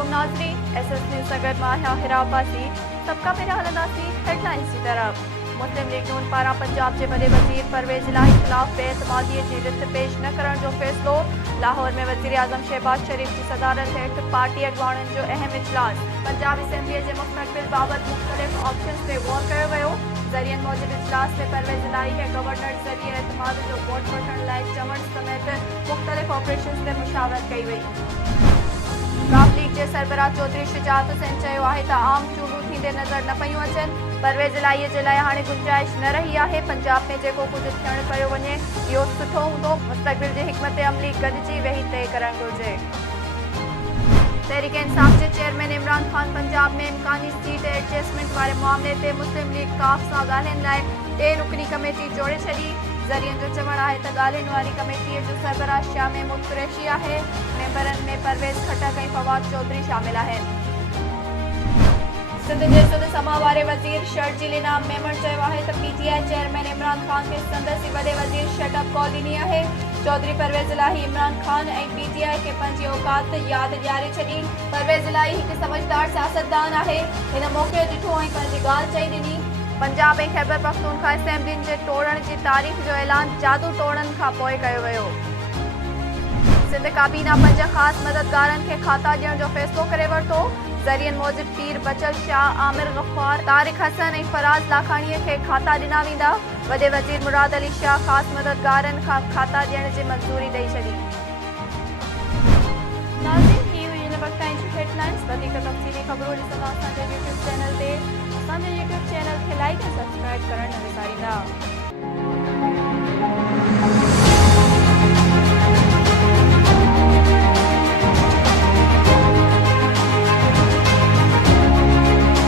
अस्सलामुअलैकुम नाज़रीन, SS news नगर मां हिरा अब्बासी। सबका मेरा हलंदासी हेडलाइंस की तरफ। मुस्लिम लीग नून पारा पंजाब के वॾे वज़ीर परवेज़ इलाही ख़िलाफ़ बेएतमादीअ जी रिथ पेश न करण जो फ़ैसिलो। लाहौर में वज़ीर आज़म शहबाज शरीफ की सदारत हेठि पार्टी अॻुवाणनि जो अहम इजलास। पंजाब असेंबली के मुस्तक़बिल बाबत मुख़्तलिफ़ ऑप्शन्स ते गौर कयो वियो। ज़रियनि मौजूद इजलास में परवेज़ इलाही खे गवर्नर ज़रिए एतमाद जो वोट वठण लाइ चवण समेत मुख़्तलिफ़ ऑपरेशन्स ते मुशावरत कई वई। काफ लीग के सरबराह चौधरी शुजात हुसैन चयो आहे त आम चूंडूं थींदे नज़र न पयूं अचनि। परवेज़ इलाही जे लाइ हाणे गुंजाइश न रही आहे। पंजाब में जेको कुझु थियणु पियो वञे इहो सुठो हूंदो। मुस्तक़बिल जी हिकमत अमली गॾिजी वेही तय करणु घुरिजे। तहरीक इंसाफ के चेयरमैन इमरान खान पंजाब में इम्कानी सीट एडजस्टमेंट वाले मामले ते मुस्लिम लीग काफ सां ॻाल्हाइण लाइ 2 रुकनी कमेटी जोड़े छॾी। ज़रियनि जो चवणु आहे त ॻाल्हाइण वारी कमेटीअ जो सरबराह शाह महमूद कुरैशी आहे। मेंबरनि में परवेज़ खटक ऐं फवाद चौधरी शामिल आहिनि। सिंध जे सुध समा वारे वज़ीर शर्ट जी लीना मेमण चयो आहे त पीटीआई चेयरमैन इमरान खान खे संदसि वॾे वज़ीर शट अप कॉल ॾिनी आहे। चौधरी परवेज़ इलाही इमरान खान ऐं पीटीआई खे पंहिंजी औकात यादि ॾियारे छॾी। परवेज़ इलाही हिकु समझदार सियासतदान आहे। हिन मौक़े ॾिठो ऐं पंहिंजी ॻाल्हि चई ॾिनी। पंजाब ऐं खैबर पख्तूनख्वा असेंबलियुनि जे तोड़ण जी तारीख़ जो ऐलान जादू तोड़ण खां पोइ कयो वियो। सिंध काबीना 5 ख़ासि मददगारनि खे खाता ॾियण जो फ़ैसिलो करे वरितो। ज़रियनि मौजिब पीर बचल शाह, आमिर गफ़्फ़ार, तारिक हसन ऐं फराज़ लाखाणीअ खे खाता ॾिना वेंदा। वॾे वज़ीर मुराद अली शाह ख़ासि मददगारनि खां खाता ॾियण जी मंज़ूरी ॾेई छॾी। नाज़रीन, ही हुई हिन वक़्त जी हेडलाइंस। वधीक तफ़सीली ख़बरूं ॾिसंदा असांजे यूट्यूब चैनल ते। असांजे यूट्यूब चैनल खे लाइक ऐं सब्सक्राइब करणु न विसारींदा।